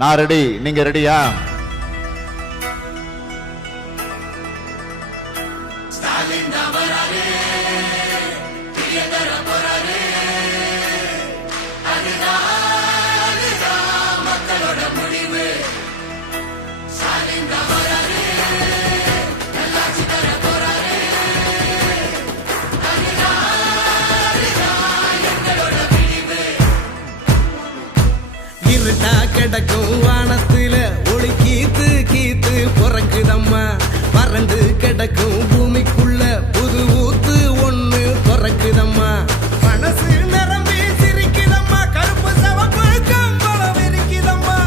நான் ரெடி, நீங்க ரெடியா? இருட்டா கிடக்கும் வானத்துல ஒளி கீத்து கீத்து பிறக்குதம்மா. வறண்டு கிடக்கும் பூமிக்குள்ள புது ஊத்து ஒண்ணு பிறக்குதம்மா. மனசு நிரம்பி சிரிக்குதம்மா. கருப்பு சவப்பு கம்பளம் இருக்குதம்மா.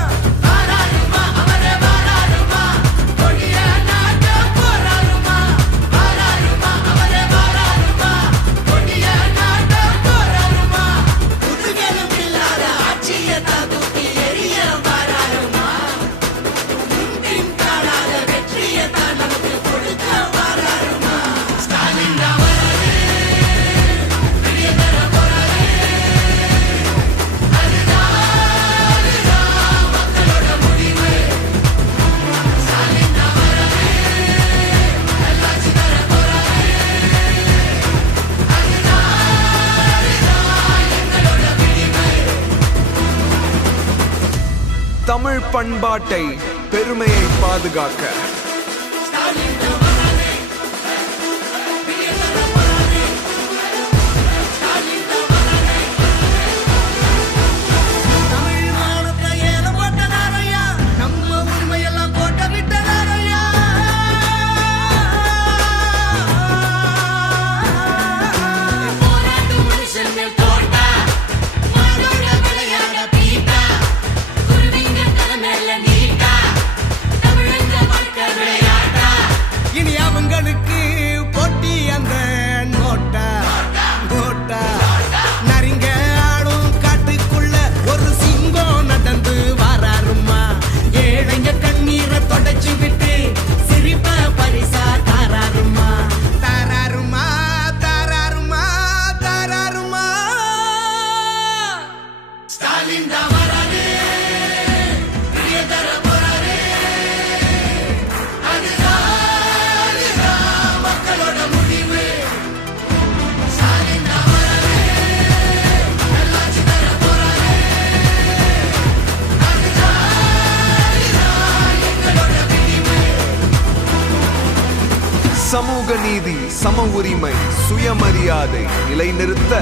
தமிழ் பண்பாட்டை பெருமையை பாதுகாக்க இனி அவங்களுக்கு போட்டி அந்த நோட்டா நோட்டா. நரிங்க ஆடும் காட்டுக்குள்ள ஒரு சிங்கம் நடந்து வாராருமா. ஏழைங்க கண்ணீரை தொடச்சு விட்டு சிரிப்ப பரிசா தாராருமா. தாராருமா தாராருமா தாராருமா. ஸ்டாலின் தான் வராரு, தர போறாரு. சமூக நீதி, சம உரிமை, சுயமரியாதை நிலைநிறுத்த